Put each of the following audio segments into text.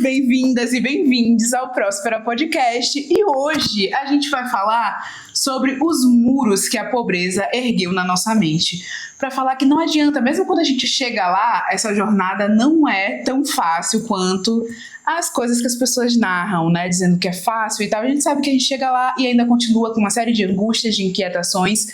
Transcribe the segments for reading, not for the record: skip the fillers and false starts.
bem-vindas e bem-vindos ao Próspera Podcast. E hoje a gente vai falar sobre os muros que a pobreza ergueu na nossa mente. Para falar que não adianta, mesmo quando a gente chega lá, essa jornada não é tão fácil quanto as coisas que as pessoas narram, né? Dizendo que é fácil e tal. A gente sabe que a gente chega lá e ainda continua com uma série de angústias, de inquietações.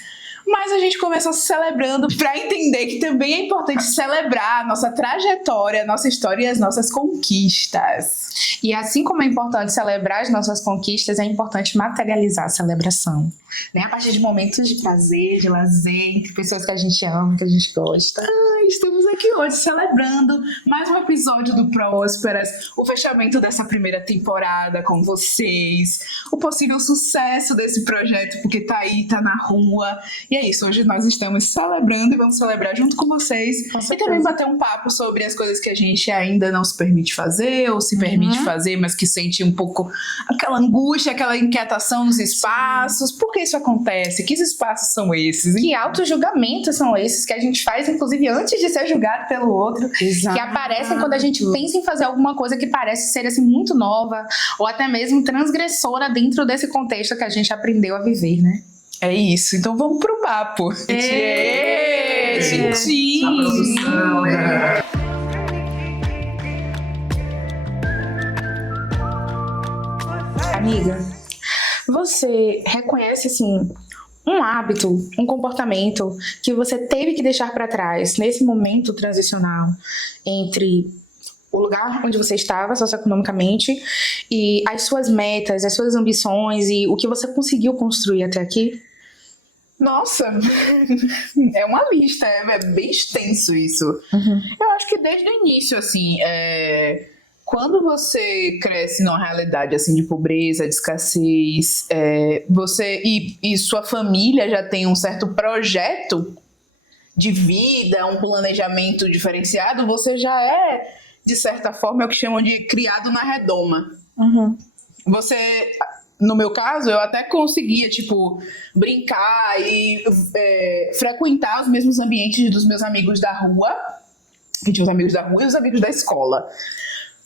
Mas a gente começou celebrando para entender que também é importante celebrar a nossa trajetória, a nossa história e as nossas conquistas. E assim como é importante celebrar as nossas conquistas, é importante materializar a celebração. Né? A partir de momentos de prazer, de lazer, entre pessoas que a gente ama, que a gente gosta. Estamos aqui hoje celebrando mais um episódio do Prósperas, o fechamento dessa primeira temporada com vocês, o possível sucesso desse projeto, porque tá aí, tá na rua. E é isso, hoje nós estamos celebrando e vamos celebrar junto com vocês. E também bater um papo sobre as coisas que a gente ainda não se permite fazer, ou se permite fazer, mas que sente um pouco aquela angústia, aquela inquietação nos espaços. Por que isso acontece? Que espaços são esses? Que auto-julgamentos são esses que a gente faz, inclusive, antes de ser julgado pelo outro. Exato. Que aparecem quando a gente pensa em fazer alguma coisa que parece ser assim, muito nova, ou até mesmo transgressora dentro desse contexto que a gente aprendeu a viver, né? É isso, então vamos pro papo. Amiga, você reconhece assim um hábito, um comportamento que você teve que deixar para trás nesse momento transicional entre o lugar onde você estava socioeconomicamente e as suas metas, as suas ambições e o que você conseguiu construir até aqui? Nossa, é uma lista, é bem extenso isso. Eu acho que desde o início, assim, quando você cresce numa realidade assim de pobreza, de escassez, você e sua família já tem um certo projeto de vida, um planejamento diferenciado, você já de certa forma, é o que chamam de criado na redoma. Você, no meu caso, eu até conseguia, brincar e frequentar os mesmos ambientes dos meus amigos da rua, que tinha os amigos da rua e os amigos da escola.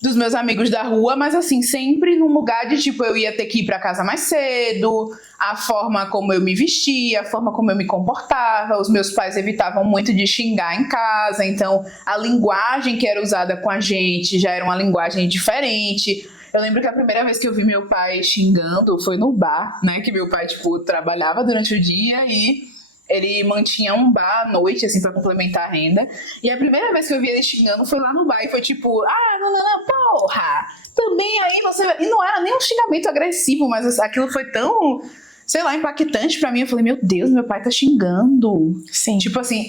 Dos meus amigos da rua, mas assim, sempre num lugar de eu ia ter que ir pra casa mais cedo, a forma como eu me vestia, a forma como eu me comportava, os meus pais evitavam muito de xingar em casa, então a linguagem que era usada com a gente já era uma linguagem diferente. Eu lembro que a primeira vez que eu vi meu pai xingando foi no bar, né, que meu pai, trabalhava durante o dia e ele mantinha um bar à noite, assim, pra complementar a renda. E a primeira vez que eu vi ele xingando foi lá no bar. E foi não, porra! Também aí você... E não era nem um xingamento agressivo, mas aquilo foi tão, sei lá, impactante pra mim. Eu falei, meu Deus, meu pai tá xingando. Sim.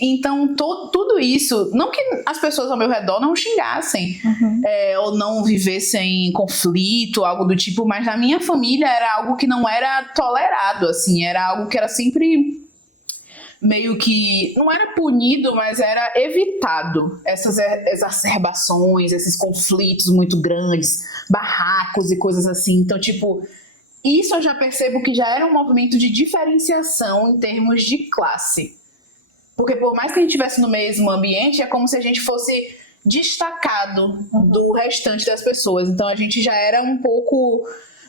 Então tudo isso... Não que as pessoas ao meu redor não xingassem. Ou não vivessem conflito, algo do tipo. Mas na minha família era algo que não era tolerado, assim. Era algo que era sempre... meio que, não era punido, mas era evitado, essas exacerbações, esses conflitos muito grandes, barracos e coisas assim. Então, isso eu já percebo que já era um movimento de diferenciação em termos de classe. Porque por mais que a gente estivesse no mesmo ambiente, é como se a gente fosse destacado do restante das pessoas. Então, a gente já era um pouco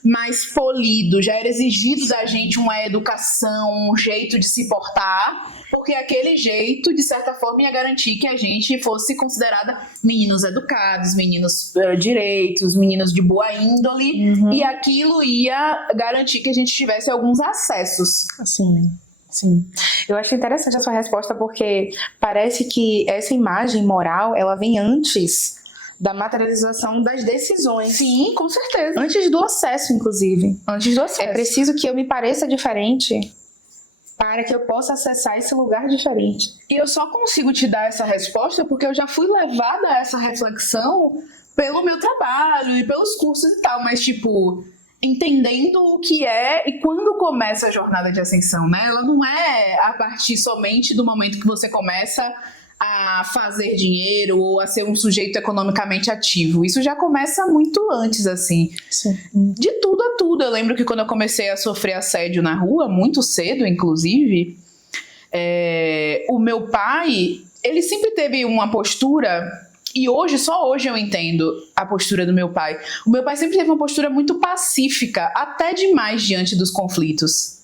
mais polido, já era exigido da gente uma educação, um jeito de se portar, porque aquele jeito, de certa forma, ia garantir que a gente fosse considerada meninos educados, meninos direitos, meninos de boa índole, e aquilo ia garantir que a gente tivesse alguns acessos. Sim. Eu acho interessante a sua resposta, porque parece que essa imagem moral, ela vem antes da materialização das decisões. Sim, com certeza. Antes do acesso, inclusive. Antes do acesso. É preciso que eu me pareça diferente para que eu possa acessar esse lugar diferente. E eu só consigo te dar essa resposta porque eu já fui levada a essa reflexão pelo meu trabalho e pelos cursos e tal, mas entendendo o que é e quando começa a jornada de ascensão, né? Ela não é a partir somente do momento que você começa a fazer dinheiro ou a ser um sujeito economicamente ativo. Isso já começa muito antes, assim. Sim. De tudo a tudo. Eu lembro que quando eu comecei a sofrer assédio na rua, muito cedo, inclusive, o meu pai, ele sempre teve uma postura E hoje, só hoje eu entendo a postura do meu pai. O meu pai sempre teve uma postura muito pacífica, até demais diante dos conflitos.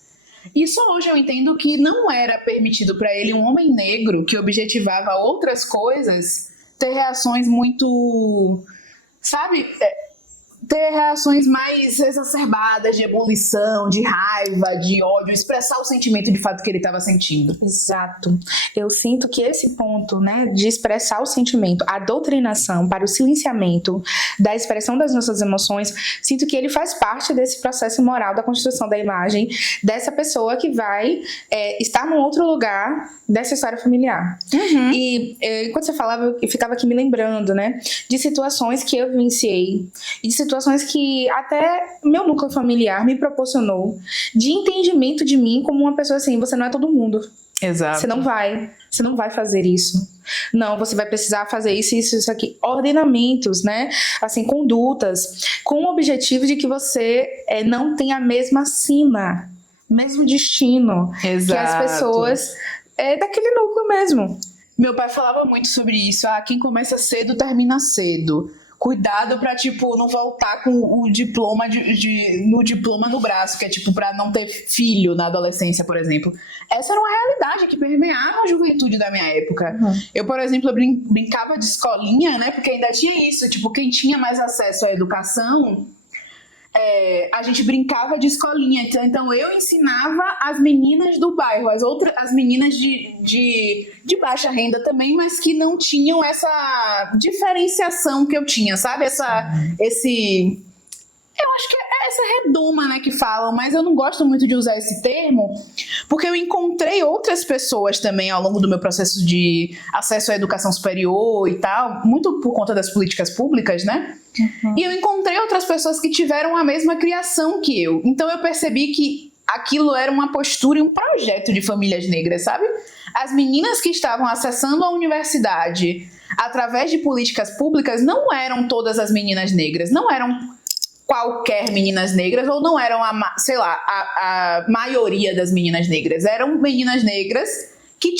E só hoje eu entendo que não era permitido para ele, um homem negro que objetivava outras coisas, ter reações muito, sabe, ter reações mais exacerbadas de ebulição, de raiva, de ódio, expressar o sentimento de fato que ele estava sentindo. Exato. Eu sinto que esse ponto, né, de expressar o sentimento, a doutrinação para o silenciamento da expressão das nossas emoções, sinto que ele faz parte desse processo moral da construção da imagem dessa pessoa que vai estar num outro lugar dessa história familiar. Uhum. E enquanto você falava, eu ficava aqui me lembrando, né, de situações que eu vivenciei e de situações que até meu núcleo familiar me proporcionou de entendimento de mim como uma pessoa assim, você não é todo mundo. Exato. Você não vai fazer isso. Não, você vai precisar fazer isso aqui. Ordenamentos, né? Assim, condutas, com o objetivo de que você não tenha a mesma sina, mesmo destino. Exato. Que as pessoas daquele núcleo mesmo. Meu pai falava muito sobre isso. Quem começa cedo termina cedo. Cuidado pra, tipo, não voltar com o diploma no diploma no braço, que é, tipo, pra não ter filho na adolescência, por exemplo. Essa era uma realidade que permeava a juventude da minha época. Uhum. Eu, por exemplo, brincava de escolinha, né, porque ainda tinha isso, tipo, quem tinha mais acesso à educação, a gente brincava de escolinha. Então eu ensinava as meninas do bairro, as meninas de baixa renda também, mas que não tinham essa diferenciação que eu tinha, sabe? Eu acho que é essa redoma, né, que falam, mas eu não gosto muito de usar esse termo, porque eu encontrei outras pessoas também ao longo do meu processo de acesso à educação superior e tal, muito por conta das políticas públicas, né? Uhum. E eu encontrei outras pessoas que tiveram a mesma criação que eu. Então eu percebi que aquilo era uma postura e um projeto de famílias negras, sabe? As meninas que estavam acessando a universidade através de políticas públicas não eram todas as meninas negras, não eram qualquer meninas negras, ou não eram a maioria das meninas negras. Eram meninas negras que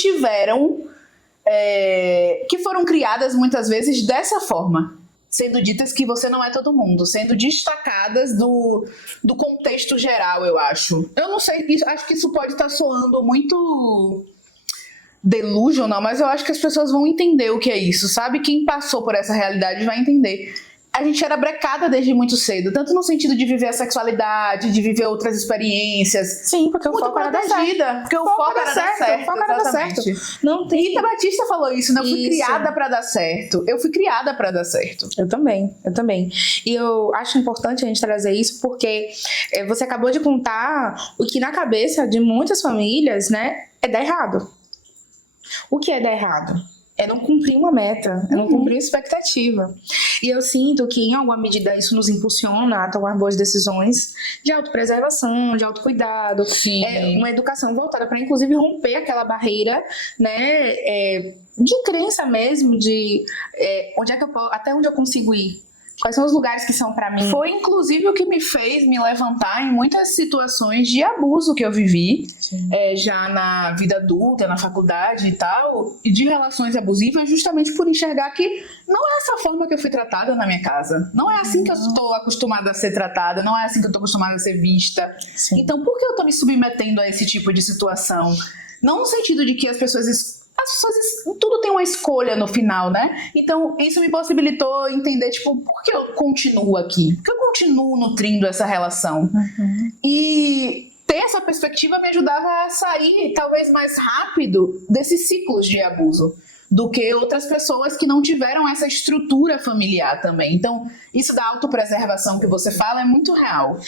que foram criadas muitas vezes dessa forma, sendo ditas que você não é todo mundo, sendo destacadas do contexto geral, eu acho. Eu não sei, acho que isso pode estar soando muito delusional, mas eu acho que as pessoas vão entender o que é isso, sabe? Quem passou por essa realidade vai entender. A gente era brecada desde muito cedo, tanto no sentido de viver a sexualidade, de viver outras experiências. Sim, porque o foco era dar certo. Porque o foco era dar certo. O foco era dar certo. Não tem... Rita Batista falou isso, né? Eu fui criada pra dar certo. Eu fui criada pra dar certo. Eu também. E eu acho importante a gente trazer isso porque você acabou de contar o que na cabeça de muitas famílias, né, é dar errado. O que é dar errado? É não cumprir uma meta, é não cumprir uma expectativa. E eu sinto que, em alguma medida, isso nos impulsiona a tomar boas decisões de autopreservação, de autocuidado. Sim. Uma educação voltada para, inclusive, romper aquela barreira, né, de crença mesmo, de até onde eu consigo ir. Quais são os lugares que são pra mim? Foi, inclusive, o que me fez me levantar em muitas situações de abuso que eu vivi, já na vida adulta, na faculdade e tal, e de relações abusivas, justamente por enxergar que não é essa forma que eu fui tratada na minha casa. Não é assim que eu estou acostumada a ser tratada, não é assim que eu estou acostumada a ser vista. Sim. Então, por que eu estou me submetendo a esse tipo de situação? Não no sentido de que as pessoas, tudo tem uma escolha no final, né? Então, isso me possibilitou entender, tipo, por que eu continuo aqui? Por que eu continuo nutrindo essa relação? Uhum. E ter essa perspectiva me ajudava a sair, talvez, mais rápido desses ciclos de abuso do que outras pessoas que não tiveram essa estrutura familiar também. Então, isso da autopreservação que você fala é muito real.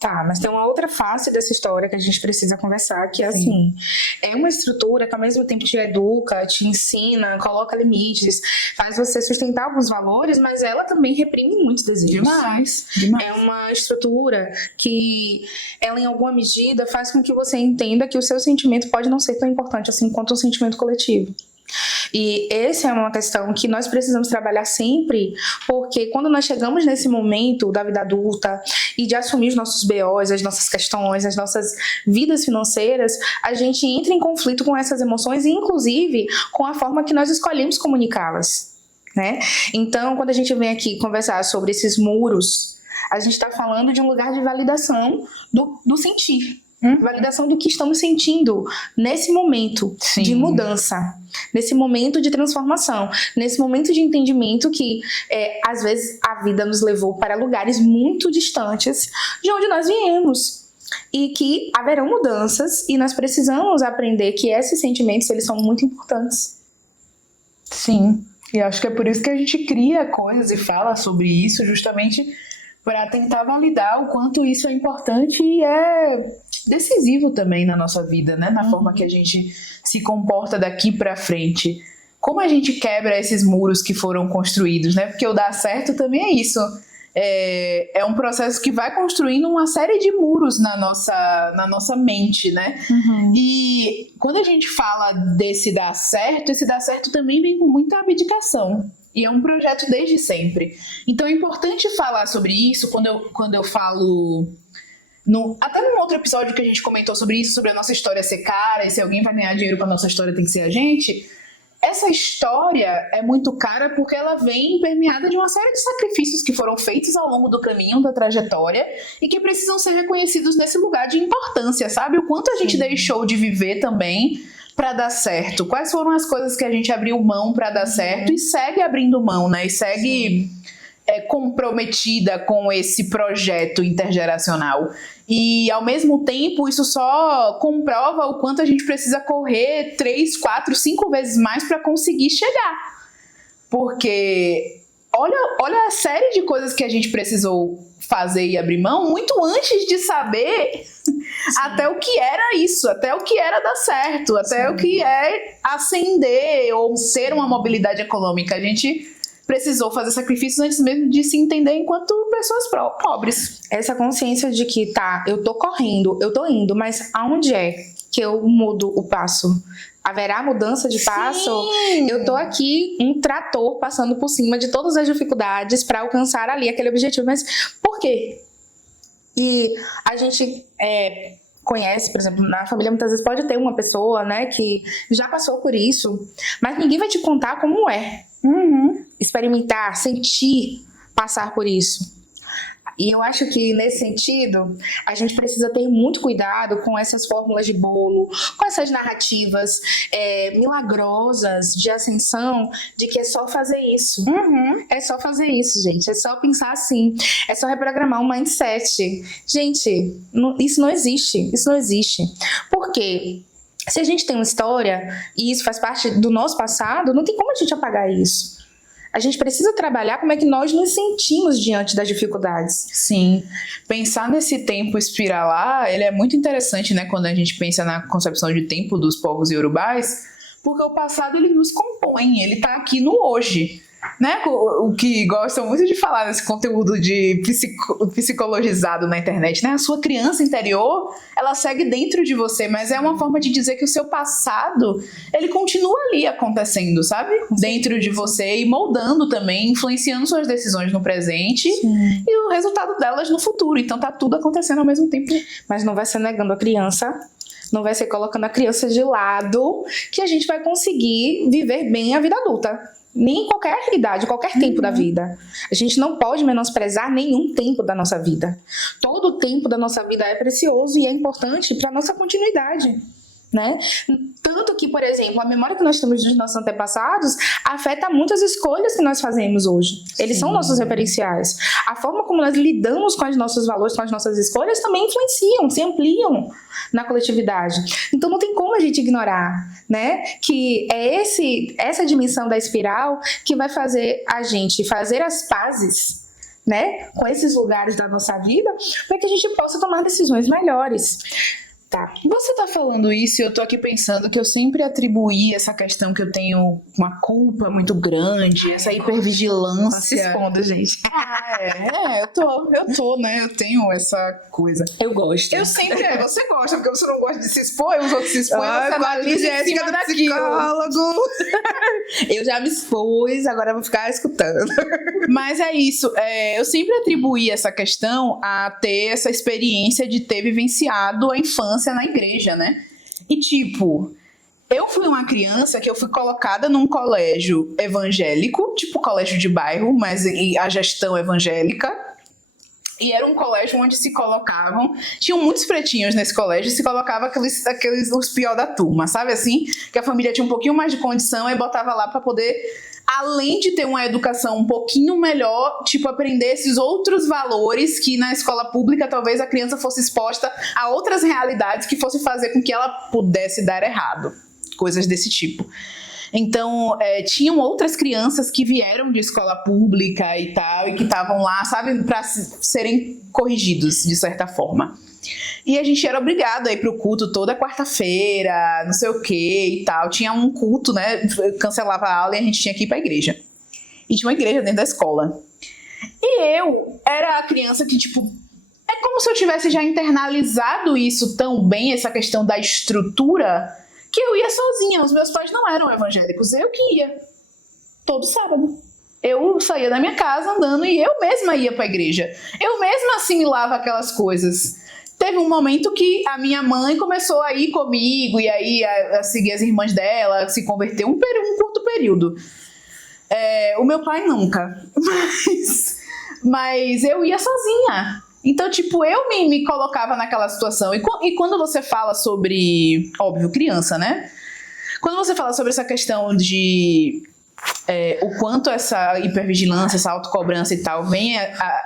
Tá, mas tem uma outra face dessa história que a gente precisa conversar, que é assim, é uma estrutura que ao mesmo tempo te educa, te ensina, coloca limites, faz você sustentar alguns valores, mas ela também reprime muitos desejos. Demais. É uma estrutura que ela em alguma medida faz com que você entenda que o seu sentimento pode não ser tão importante assim quanto um sentimento coletivo. E essa é uma questão que nós precisamos trabalhar sempre, porque quando nós chegamos nesse momento da vida adulta e de assumir os nossos BOs, as nossas questões, as nossas vidas financeiras, a gente entra em conflito com essas emoções e inclusive com a forma que nós escolhemos comunicá-las. né? Então, quando a gente vem aqui conversar sobre esses muros, a gente está falando de um lugar de validação do sentir. Validação do que estamos sentindo nesse momento de mudança, nesse momento de transformação, nesse momento de entendimento que às vezes a vida nos levou para lugares muito distantes de onde nós viemos e que haverão mudanças e nós precisamos aprender que esses sentimentos eles são muito importantes. Sim, e acho que é por isso que a gente cria coisas e fala sobre isso, justamente para tentar validar o quanto isso é importante e é decisivo também na nossa vida, né? Na forma que a gente se comporta daqui para frente. Como a gente quebra esses muros que foram construídos, né? Porque o dar certo também é isso. É um processo que vai construindo uma série de muros na nossa mente, né? E quando a gente fala desse dar certo, esse dar certo também vem com muita abdicação. E é um projeto desde sempre. Então é importante falar sobre isso quando eu falo... até num outro episódio que a gente comentou sobre isso, sobre a nossa história ser cara, e se alguém vai ganhar dinheiro com a nossa história tem que ser a gente. Essa história é muito cara porque ela vem permeada de uma série de sacrifícios que foram feitos ao longo do caminho, da trajetória, e que precisam ser reconhecidos nesse lugar de importância, sabe? O quanto a gente deixou de viver também para dar certo. Quais foram as coisas que a gente abriu mão para dar certo e segue abrindo mão, né? E segue... comprometida com esse projeto intergeracional. E, ao mesmo tempo, isso só comprova o quanto a gente precisa correr 3, 4, 5 vezes mais para conseguir chegar. Porque olha a série de coisas que a gente precisou fazer e abrir mão muito antes de saber até o que era isso, até o que era dar certo, até o que é ascender ou ser uma mobilidade econômica. A gente precisou fazer sacrifícios antes mesmo de se entender enquanto pessoas pobres. Essa consciência de que, eu tô correndo, eu tô indo, mas aonde é que eu mudo o passo? Haverá mudança de passo? Sim. Eu tô aqui, um trator, passando por cima de todas as dificuldades para alcançar ali aquele objetivo, mas por quê? E a gente conhece, por exemplo, na família muitas vezes pode ter uma pessoa, né, que já passou por isso, mas ninguém vai te contar como é. Experimentar, sentir, passar por isso. E eu acho que nesse sentido a gente precisa ter muito cuidado com essas fórmulas de bolo, com essas narrativas milagrosas de ascensão, de que é só fazer isso. É só fazer isso, gente. É só pensar assim. É só reprogramar um mindset. Gente, isso não existe. Isso não existe. Por quê? Se a gente tem uma história e isso faz parte do nosso passado, não tem como a gente apagar isso. A gente precisa trabalhar como é que nós nos sentimos diante das dificuldades. Sim. Pensar nesse tempo espiralar, ele é muito interessante, né? Quando a gente pensa na concepção de tempo dos povos iorubais, porque o passado ele nos compõe, ele tá aqui no hoje. Né? O que gostam muito de falar nesse conteúdo de psicologizado na internet, né? A sua criança interior, ela segue dentro de você, mas é uma forma de dizer que o seu passado, ele continua ali acontecendo, sabe? Dentro de você e moldando também, influenciando suas decisões no presente. Sim. E o resultado delas no futuro. Então tá tudo acontecendo ao mesmo tempo. Mas não vai ser negando a criança, não vai ser colocando a criança de lado que a gente vai conseguir viver bem a vida adulta. Nem em qualquer idade, qualquer tempo da vida. A gente não pode menosprezar nenhum tempo da nossa vida. Todo o tempo da nossa vida é precioso e é importante para a nossa continuidade. Né? Tanto que, por exemplo, a memória que nós temos dos nossos antepassados afeta muito as escolhas que nós fazemos hoje. Eles são nossos referenciais. A forma como nós lidamos com os nossos valores, com as nossas escolhas também influenciam, se ampliam na coletividade. Então não tem como a gente ignorar, né? Que é essa dimensão da espiral que vai fazer a gente fazer as pazes, né, com esses lugares da nossa vida, para que a gente possa tomar decisões melhores. Tá. Você tá falando isso e eu tô aqui pensando que eu sempre atribuí essa questão que eu tenho uma culpa muito grande, essa hipervigilância. Se expondo, gente. Eu tô, né? Eu tenho essa coisa. Eu gosto. Eu sempre, você gosta, porque você não gosta de se expor, os outros se expõem, você analisa em cima daquilo. Psicólogo. Eu já me expus, agora eu vou ficar escutando. Mas é isso, eu sempre atribuí essa questão a ter essa experiência de ter vivenciado a infância na igreja, né? E tipo, Eu fui uma criança que eu fui colocada num colégio evangélico, tipo colégio de bairro, mas a gestão evangélica. E era um colégio onde se colocavam... Tinham muitos pretinhos nesse colégio, se colocava aqueles os pior da turma, sabe assim? Que a família tinha um pouquinho mais de condição e botava lá para poder, além de ter uma educação um pouquinho melhor, tipo, aprender esses outros valores que na escola pública talvez a criança fosse exposta a outras realidades que fosse fazer com que ela pudesse dar errado. Coisas desse tipo. Então, tinham outras crianças que vieram de escola pública e tal, e que estavam lá, sabe, para serem corrigidos, de certa forma. E a gente era obrigado a ir pro culto toda quarta-feira, não sei o que e tal. Tinha um culto, né, cancelava a aula e a gente tinha que ir pra igreja. E tinha uma igreja dentro da escola. E eu era a criança que, tipo, é como se eu tivesse já internalizado isso tão bem, essa questão da estrutura, que eu ia sozinha. Os meus pais não eram evangélicos, eu que ia todo sábado. Eu saía da minha casa andando e eu mesma ia pra igreja. Eu mesma assimilava aquelas coisas. Teve um momento que a minha mãe começou a ir comigo e aí a seguir as irmãs dela, se converter um curto período. O meu pai nunca. Mas eu ia sozinha. Então, tipo, eu me colocava naquela situação. E quando você fala sobre... Óbvio, criança, né? Quando você fala sobre essa questão de... o quanto essa hipervigilância, essa autocobrança e tal vem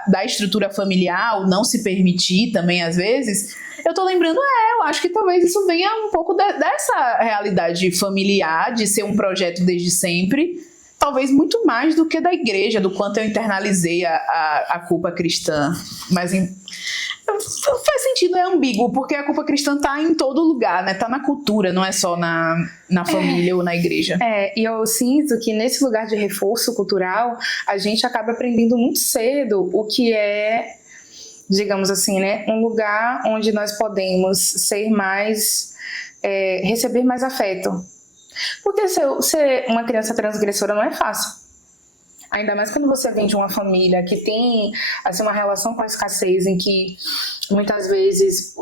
da estrutura familiar, ou não se permitir também, às vezes, eu tô lembrando, eu acho que talvez isso venha um pouco dessa realidade familiar, de ser um projeto desde sempre, talvez muito mais do que da igreja, do quanto eu internalizei a culpa cristã. Mas faz sentido, é ambíguo, porque a culpa cristã tá em todo lugar, né? Tá na cultura, não é só na família ou na igreja. E eu sinto que nesse lugar de reforço cultural, a gente acaba aprendendo muito cedo o que é, digamos assim, né? Um lugar onde nós podemos ser mais, receber mais afeto. Porque ser uma criança transgressora não é fácil. Ainda mais quando você vem de uma família que tem assim, uma relação com a escassez, em que muitas vezes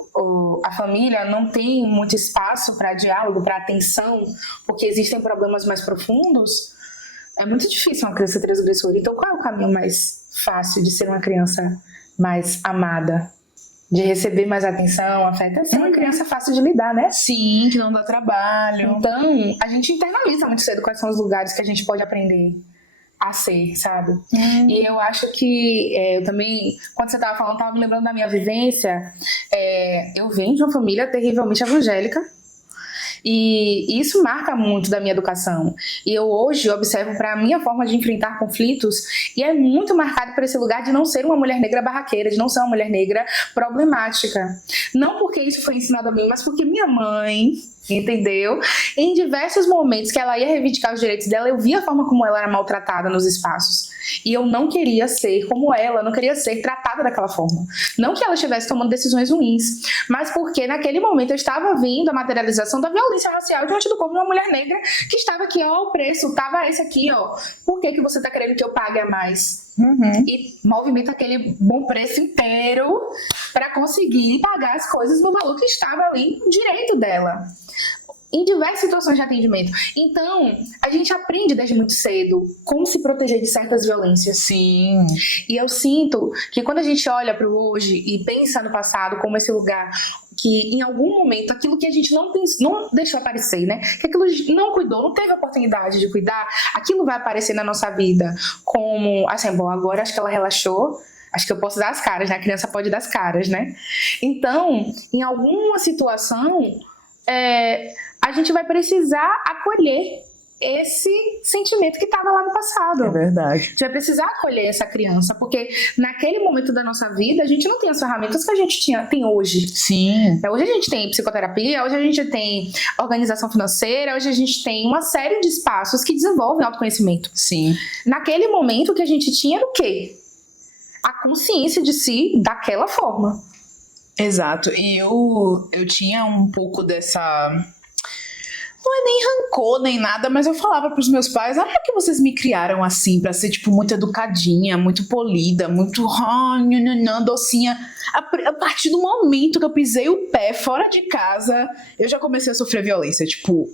a família não tem muito espaço para diálogo, para atenção, porque existem problemas mais profundos. É muito difícil uma criança transgressora. Então, qual é o caminho mais fácil de ser uma criança mais amada? De receber mais atenção, afeto? É ser uma criança fácil de lidar, né? Sim, que não dá trabalho. Então, a gente internaliza muito cedo quais são os lugares que a gente pode aprender a ser, sabe? E eu acho que eu também, quando você tava falando, tava me lembrando da minha vivência. Eu venho de uma família terrivelmente evangélica e isso marca muito da minha educação. E eu hoje observo para a minha forma de enfrentar conflitos e é muito marcado por esse lugar de não ser uma mulher negra barraqueira, de não ser uma mulher negra problemática. Não porque isso foi ensinado a mim, mas porque minha mãe... Entendeu? Em diversos momentos que ela ia reivindicar os direitos dela, eu via a forma como ela era maltratada nos espaços. E eu não queria ser como ela, não queria ser tratada daquela forma. Não que ela estivesse tomando decisões ruins, mas porque naquele momento eu estava vendo a materialização da violência racial diante do corpo de uma mulher negra que estava aqui, ó, o preço, estava esse aqui, ó. Por que você está querendo que eu pague a mais? E movimenta aquele bom preço inteiro para conseguir pagar as coisas no valor que estava ali, no direito dela. Em diversas situações de atendimento. Então, a gente aprende desde muito cedo como se proteger de certas violências. Sim. E eu sinto que quando a gente olha para o hoje e pensa no passado como esse lugar que em algum momento aquilo que a gente não deixou aparecer, né? Que aquilo não cuidou, não teve a oportunidade de cuidar, aquilo vai aparecer na nossa vida como, assim, bom, agora acho que ela relaxou, acho que eu posso dar as caras, né? A criança pode dar as caras, né? Então, em alguma situação, a gente vai precisar acolher esse sentimento que estava lá no passado. É verdade. A gente vai precisar acolher essa criança, porque naquele momento da nossa vida, a gente não tem as ferramentas que a gente tem hoje. Sim. Hoje a gente tem psicoterapia, hoje a gente tem organização financeira, hoje a gente tem uma série de espaços que desenvolvem autoconhecimento. Sim. Naquele momento o que a gente tinha era o quê? A consciência de si daquela forma. Exato. E eu tinha um pouco dessa... não é nem rancor, nem nada, mas eu falava pros meus pais, por que vocês me criaram assim, pra ser, tipo, muito educadinha, muito polida, muito docinha? A partir do momento que eu pisei o pé fora de casa, eu já comecei a sofrer violência, tipo,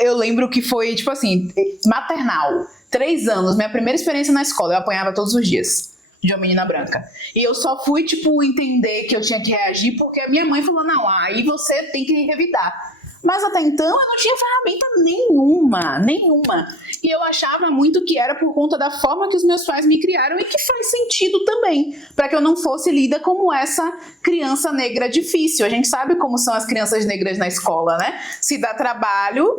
eu lembro que foi, tipo assim, maternal, 3 anos, minha primeira experiência na escola, eu apanhava todos os dias de uma menina branca. E eu só fui, tipo, entender que eu tinha que reagir porque a minha mãe falou, não, aí você tem que revidar. Mas até então eu não tinha ferramenta nenhuma. E eu achava muito que era por conta da forma que os meus pais me criaram e que faz sentido também, para que eu não fosse lida como essa criança negra difícil. A gente sabe como são as crianças negras na escola, né? Se dá trabalho,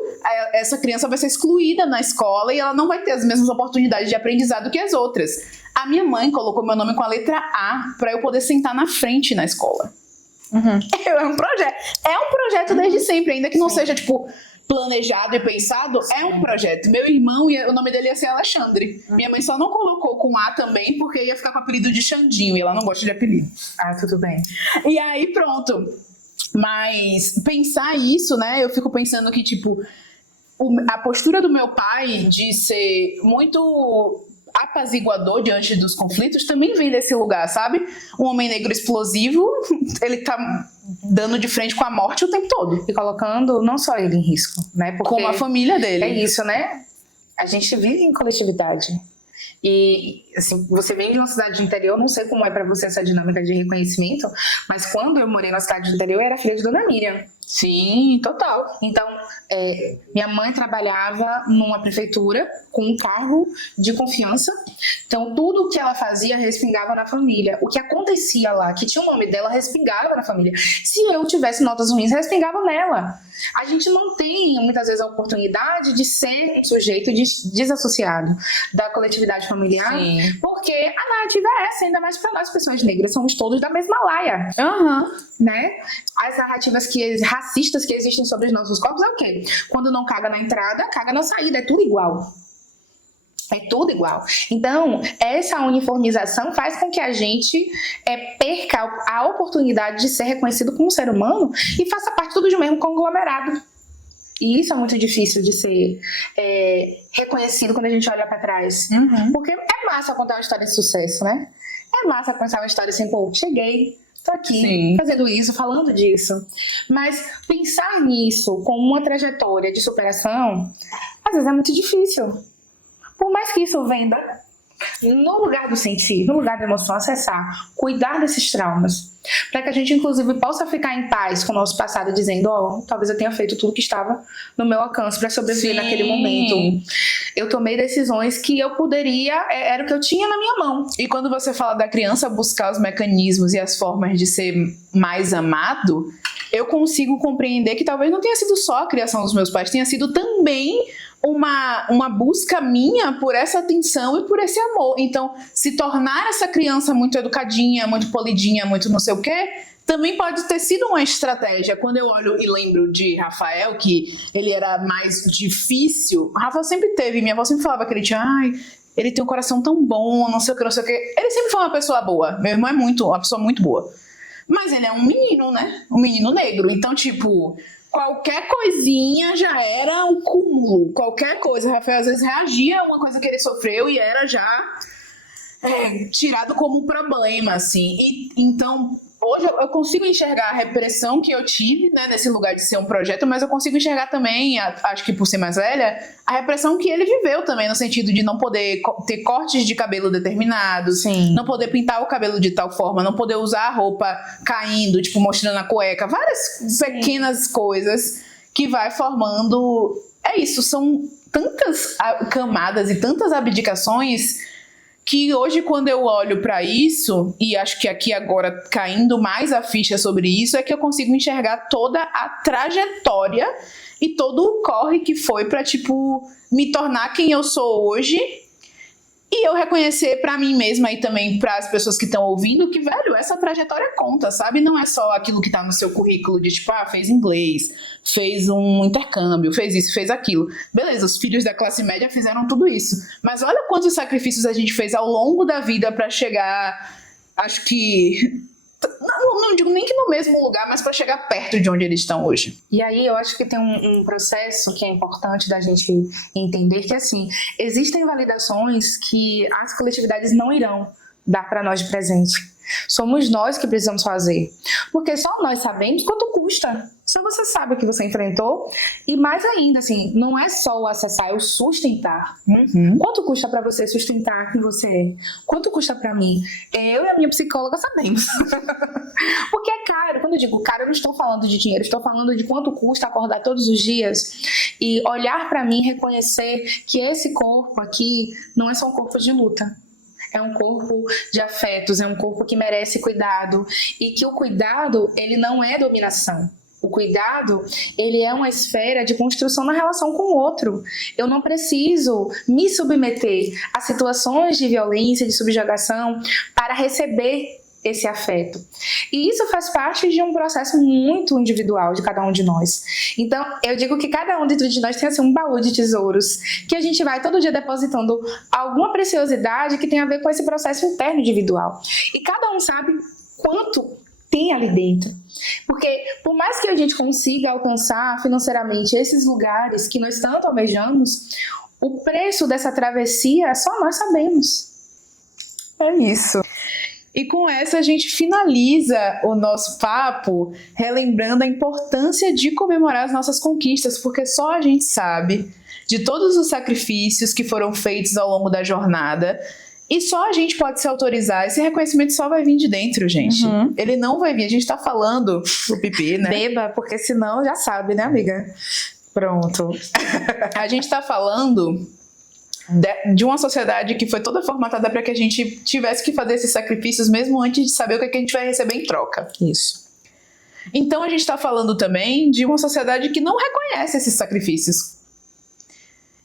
essa criança vai ser excluída na escola e ela não vai ter as mesmas oportunidades de aprendizado que as outras. A minha mãe colocou meu nome com a letra A para eu poder sentar na frente na escola. Uhum. É um projeto desde sempre, ainda que não seja, tipo, planejado e pensado, é um projeto. Meu irmão, o nome dele ia ser Alexandre. Minha mãe só não colocou com A também, porque ia ficar com o apelido de Xandinho, e ela não gosta de apelido. Tudo bem. E aí, pronto. Mas pensar isso, né, eu fico pensando que, tipo, a postura do meu pai de ser muito apaziguador diante dos conflitos também vem desse lugar, sabe? Um homem negro explosivo, ele tá dando de frente com a morte o tempo todo. E colocando não só ele em risco, né? Porque como a família dele. É isso, né? A gente vive em coletividade. E, assim, você vem de uma cidade do interior, não sei como é pra você essa dinâmica de reconhecimento, mas quando eu morei na cidade do interior, eu era filha de Dona Miriam. Sim, total. Então, minha mãe trabalhava numa prefeitura com um cargo de confiança. Então, tudo que ela fazia respingava na família. O que acontecia lá, que tinha o nome dela, respingava na família. Se eu tivesse notas ruins, respingava nela. A gente não tem, muitas vezes, a oportunidade de ser um sujeito desassociado da coletividade familiar. Sim. Porque a narrativa é essa, ainda mais para nós, pessoas negras, somos todos da mesma laia. Né? As narrativas racistas que existem sobre os nossos corpos é o quê? Quando não caga na entrada, caga na saída, é tudo igual. É tudo igual. Então, essa uniformização faz com que a gente perca a oportunidade de ser reconhecido como ser humano e faça parte tudo de um mesmo conglomerado. E isso é muito difícil de ser reconhecido quando a gente olha pra trás. Uhum. Porque é massa contar uma história de sucesso, né? É massa contar uma história assim, pô, cheguei, tô aqui, Sim, fazendo isso, falando disso. Mas pensar nisso como uma trajetória de superação, às vezes é muito difícil. Por mais que isso venda, no lugar do sentir, no lugar da emoção, acessar, cuidar desses traumas, para que a gente, inclusive, possa ficar em paz com o nosso passado, dizendo, talvez eu tenha feito tudo que estava no meu alcance para sobreviver naquele momento. Eu tomei decisões que eu poderia, era o que eu tinha na minha mão. E quando você fala da criança buscar os mecanismos e as formas de ser mais amado, eu consigo compreender que talvez não tenha sido só a criação dos meus pais, tenha sido também uma busca minha por essa atenção e por esse amor. Então, se tornar essa criança muito educadinha, muito polidinha, muito não sei o quê, também pode ter sido uma estratégia. Quando eu olho e lembro de Rafael, que ele era mais difícil, Rafael sempre teve, minha avó sempre falava que ele tinha, ele tem um coração tão bom, não sei o que, não sei o que. Ele sempre foi uma pessoa boa. Meu irmão é uma pessoa muito boa. Mas ele é um menino, né? Um menino negro. Então, tipo, qualquer coisinha já era o cúmulo. Qualquer coisa. O Rafael às vezes reagia a uma coisa que ele sofreu e era já tirado como problema, assim. Então, hoje eu consigo enxergar a repressão que eu tive, né, nesse lugar de ser um projeto, mas eu consigo enxergar também, acho que por ser mais velha, a repressão que ele viveu também, no sentido de não poder ter cortes de cabelo determinados, Sim. não poder pintar o cabelo de tal forma, não poder usar a roupa caindo, tipo, mostrando a cueca, várias pequenas coisas que vai formando. É isso, são tantas camadas e tantas abdicações que hoje, quando eu olho para isso, e acho que aqui agora caindo mais a ficha sobre isso, é que eu consigo enxergar toda a trajetória e todo o corre que foi para, tipo, me tornar quem eu sou hoje. E eu reconhecer pra mim mesma e também pras pessoas que estão ouvindo que, velho, essa trajetória conta, sabe? Não é só aquilo que tá no seu currículo de, tipo, fez inglês, fez um intercâmbio, fez isso, fez aquilo. Beleza, os filhos da classe média fizeram tudo isso. Mas olha quantos sacrifícios a gente fez ao longo da vida pra chegar, acho que não digo nem que no mesmo lugar, mas para chegar perto de onde eles estão hoje. E aí eu acho que tem um processo que é importante da gente entender que, assim, existem validações que as coletividades não irão dar para nós de presente. Somos nós que precisamos fazer. Porque só nós sabemos quanto custa. Só você sabe o que você enfrentou. E mais ainda, assim, não é só o acessar, é o sustentar. Quanto custa para você sustentar quem você é? Quanto custa para mim? Eu e a minha psicóloga sabemos. Porque é caro. Quando eu digo caro, eu não estou falando de dinheiro. Estou falando de quanto custa acordar todos os dias e olhar para mim e reconhecer que esse corpo aqui não é só um corpo de luta. É um corpo de afetos, é um corpo que merece cuidado. E que o cuidado, ele não é dominação. O cuidado, ele é uma esfera de construção na relação com o outro. Eu não preciso me submeter a situações de violência, de subjugação, para receber esse afeto. E isso faz parte de um processo muito individual de cada um de nós. Então, eu digo que cada um dentro de nós tem assim, um baú de tesouros, que a gente vai todo dia depositando alguma preciosidade que tem a ver com esse processo interno individual. E cada um sabe quanto tem ali dentro. Porque por mais que a gente consiga alcançar financeiramente esses lugares que nós tanto almejamos, o preço dessa travessia só nós sabemos. É isso. E com essa a gente finaliza o nosso papo relembrando a importância de comemorar as nossas conquistas, porque só a gente sabe de todos os sacrifícios que foram feitos ao longo da jornada e só a gente pode se autorizar. Esse reconhecimento só vai vir de dentro, gente. Ele não vai vir. A gente tá falando pro Pipi, né? Beba, porque senão já sabe, né, amiga? Pronto. A gente tá falando de uma sociedade que foi toda formatada para que a gente tivesse que fazer esses sacrifícios mesmo antes de saber o que a gente vai receber em troca. Isso. Então a gente está falando também de uma sociedade que não reconhece esses sacrifícios.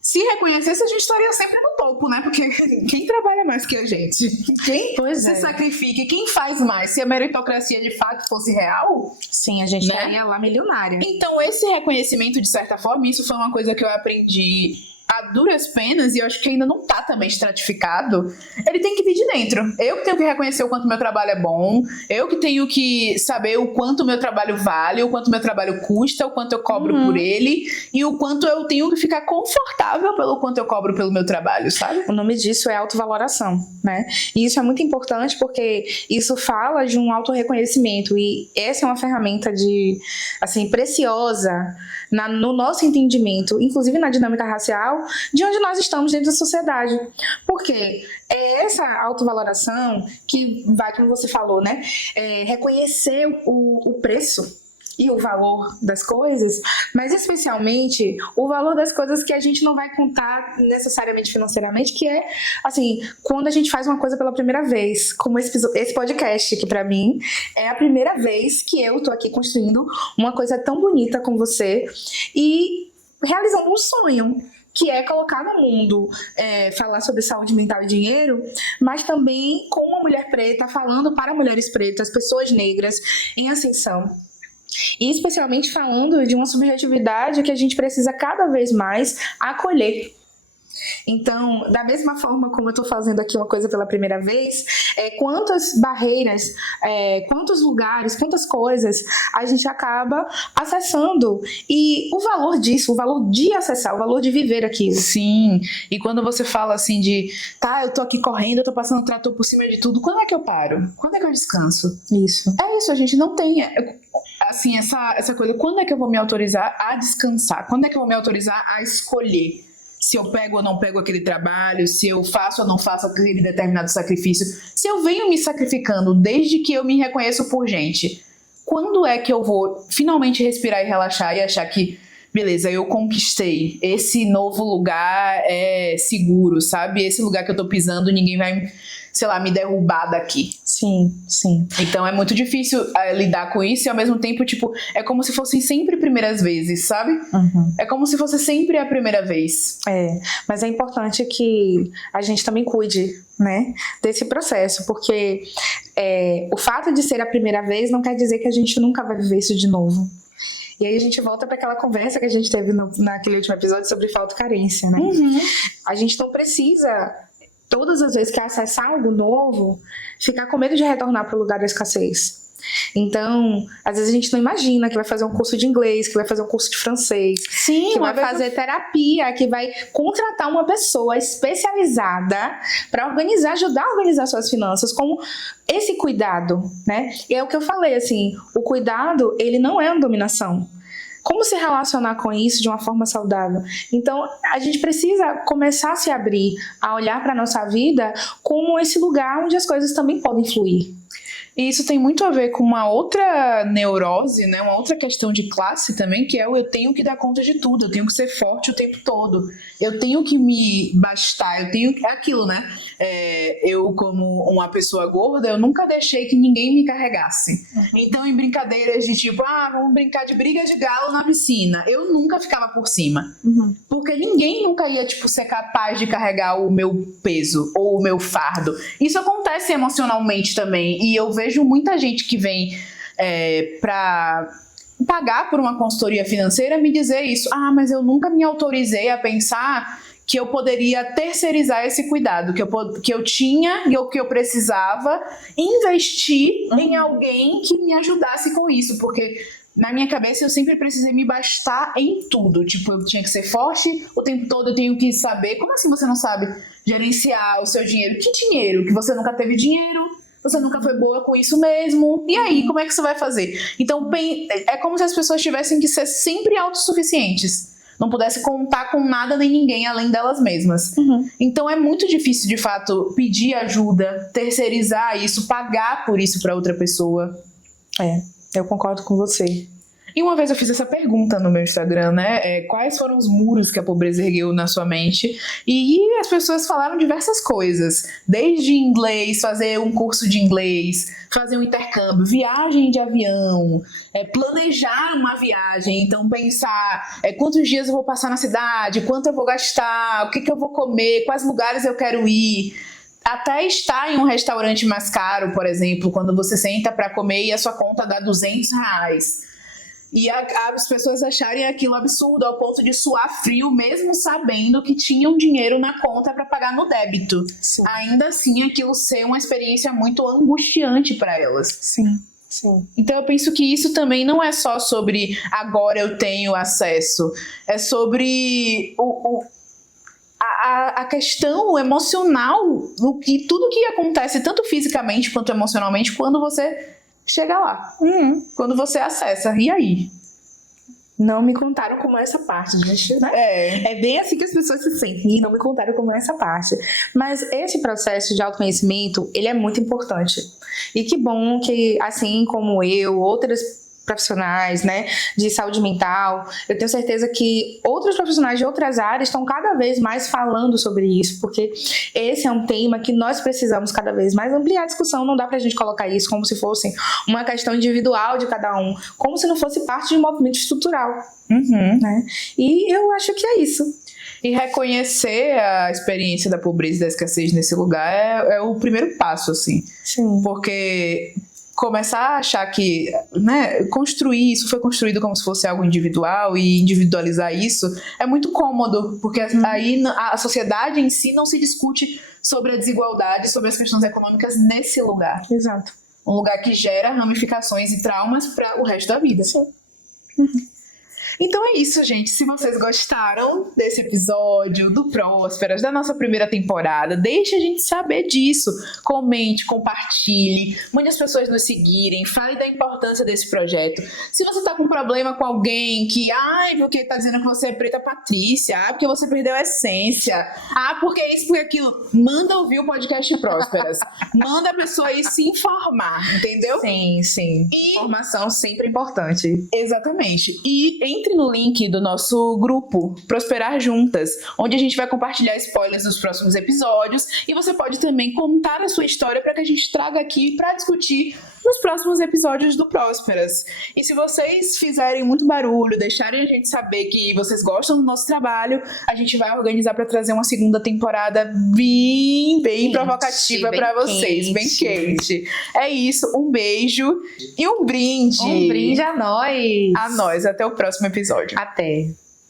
Se reconhecesse, a gente estaria sempre no topo, né? Porque quem trabalha mais que a gente? Quem se sacrifica? Quem faz mais? Se a meritocracia de fato fosse real? Sim, a gente estaria lá milionária. Então esse reconhecimento, de certa forma, isso foi uma coisa que eu aprendi a duras penas, e eu acho que ainda não tá também estratificado, ele tem que vir de dentro. Eu que tenho que reconhecer o quanto meu trabalho é bom, eu que tenho que saber o quanto meu trabalho vale, o quanto meu trabalho custa, o quanto eu cobro por ele, e o quanto eu tenho que ficar confortável pelo quanto eu cobro pelo meu trabalho, sabe? O nome disso é autovaloração, né? E isso é muito importante porque isso fala de um autorreconhecimento, e essa é uma ferramenta assim, preciosa no nosso entendimento, inclusive na dinâmica racial, de onde nós estamos dentro da sociedade. Porque é essa autovaloração que vai, como você falou, né? Reconhecer o preço e o valor das coisas, mas especialmente o valor das coisas que a gente não vai contar necessariamente financeiramente, que é, assim, quando a gente faz uma coisa pela primeira vez, como esse podcast, que pra mim é a primeira vez que eu tô aqui construindo uma coisa tão bonita com você e realizando um sonho, que é colocar no mundo, falar sobre saúde mental e dinheiro, mas também com uma mulher preta, falando para mulheres pretas, pessoas negras em ascensão. E especialmente falando de uma subjetividade que a gente precisa cada vez mais acolher. Então, da mesma forma como eu estou fazendo aqui uma coisa pela primeira vez, quantas barreiras, quantos lugares, quantas coisas a gente acaba acessando. E o valor disso, o valor de acessar, o valor de viver aquilo. Sim, e quando você fala assim eu tô aqui correndo, eu tô passando o trator por cima de tudo, quando é que eu paro? Quando é que eu descanso? Isso. É isso, a gente não tem assim, essa coisa, quando é que eu vou me autorizar a descansar? Quando é que eu vou me autorizar a escolher se eu pego ou não pego aquele trabalho, se eu faço ou não faço aquele determinado sacrifício, se eu venho me sacrificando desde que eu me reconheço por gente, quando é que eu vou finalmente respirar e relaxar e achar que, beleza, eu conquistei, esse novo lugar é seguro, sabe? Esse lugar que eu tô pisando, ninguém vai, sei lá, me derrubar daqui. Sim, sim. Então é muito difícil lidar com isso e ao mesmo tempo, é como se fossem sempre primeiras vezes, sabe? É como se fosse sempre a primeira vez. Mas é importante que a gente também cuide, né, desse processo, porque o fato de ser a primeira vez não quer dizer que a gente nunca vai viver isso de novo. E aí a gente volta para aquela conversa que a gente teve naquele último episódio sobre falta e carência, né? A gente não precisa todas as vezes que acessar algo novo, ficar com medo de retornar para o lugar da escassez. Então, às vezes a gente não imagina que vai fazer um curso de inglês, que vai fazer um curso de francês, que vai fazer terapia, que vai contratar uma pessoa especializada para ajudar a organizar suas finanças, como esse cuidado, né? E é o que eu falei, assim, o cuidado, ele não é uma dominação. Como se relacionar com isso de uma forma saudável? Então, a gente precisa começar a se abrir, a olhar para a nossa vida como esse lugar onde as coisas também podem fluir. E isso tem muito a ver com uma outra neurose, né? Uma outra questão de classe também, que é o eu tenho que dar conta de tudo, eu tenho que ser forte o tempo todo, eu tenho que me bastar, é aquilo, né? Eu, como uma pessoa gorda, eu nunca deixei que ninguém me carregasse. Então, em brincadeiras de tipo, vamos brincar de briga de galo na piscina, eu nunca ficava por cima. Porque ninguém nunca ia, tipo, ser capaz de carregar o meu peso ou o meu fardo. Isso acontece emocionalmente também, e eu vejo muita gente que vem pra pagar por uma consultoria financeira me dizer isso. Mas eu nunca me autorizei a pensar que eu poderia terceirizar esse cuidado, que eu tinha e o que eu precisava investir em alguém que me ajudasse com isso, porque na minha cabeça eu sempre precisei me bastar em tudo, tipo, eu tinha que ser forte o tempo todo, eu tenho que saber. Como assim você não sabe gerenciar o seu dinheiro? Que dinheiro? Que você nunca teve dinheiro? Você nunca foi boa com isso mesmo? E aí, como é que você vai fazer? Então, é como se as pessoas tivessem que ser sempre autossuficientes. Não pudesse contar com nada nem ninguém além delas mesmas. Então, é muito difícil, de fato, pedir ajuda, terceirizar isso, pagar por isso para outra pessoa. Eu concordo com você. E uma vez eu fiz essa pergunta no meu Instagram, né? Quais foram os muros que a pobreza ergueu na sua mente? E as pessoas falaram diversas coisas. Desde inglês, fazer um curso de inglês, fazer um intercâmbio, viagem de avião, planejar uma viagem. Então, pensar quantos dias eu vou passar na cidade, quanto eu vou gastar, o que eu vou comer, quais lugares eu quero ir. Até estar em um restaurante mais caro, por exemplo, quando você senta para comer e a sua conta dá R$200. E as pessoas acharem aquilo absurdo ao ponto de suar frio, mesmo sabendo que tinham dinheiro na conta para pagar no débito. Sim. Ainda assim, aquilo ser uma experiência muito angustiante para elas. Sim. Então eu penso que isso também não é só sobre agora eu tenho acesso, é sobre a questão emocional, tudo que acontece tanto fisicamente quanto emocionalmente quando você chega lá, quando você acessa. E aí? Não me contaram como é essa parte, gente, né? É bem assim que as pessoas se sentem, e não me contaram como é essa parte. Mas esse processo de autoconhecimento, ele é muito importante. E que bom que, assim como eu, outras profissionais, né, de saúde mental, eu tenho certeza que outros profissionais de outras áreas estão cada vez mais falando sobre isso, porque esse é um tema que nós precisamos cada vez mais ampliar a discussão. Não dá pra gente colocar isso como se fosse uma questão individual de cada um, como se não fosse parte de um movimento estrutural, né? E eu acho que é isso. E reconhecer a experiência da pobreza e da escassez nesse lugar é o primeiro passo, assim. Sim. Porque começar a achar que, né, construir isso foi construído como se fosse algo individual e individualizar isso é muito cômodo, porque aí a sociedade em si não se discute sobre a desigualdade, sobre as questões econômicas nesse lugar. Exato. Um lugar que gera ramificações e traumas para o resto da vida. Sim. Então é isso, gente. Se vocês gostaram desse episódio do Prósperas, da nossa primeira temporada, deixe a gente saber disso. Comente, compartilhe, mande as pessoas nos seguirem, fale da importância desse projeto. Se você tá com problema com alguém que, porque tá dizendo que você é preta Patrícia, porque você perdeu a essência, porque isso, porque aquilo, manda ouvir o podcast Prósperas. Manda a pessoa ir se informar, entendeu? Sim. Informação sempre importante. Exatamente. E entre no link do nosso grupo Prosperar Juntas, onde a gente vai compartilhar spoilers dos próximos episódios, e você pode também contar a sua história para que a gente traga aqui para discutir nos próximos episódios do Prósperas. E se vocês fizerem muito barulho, deixarem a gente saber que vocês gostam do nosso trabalho, a gente vai organizar para trazer uma segunda temporada bem provocativa para vocês, bem quente. É isso, um beijo e um brinde. Um brinde a nós. A nós, até o próximo episódio. Até.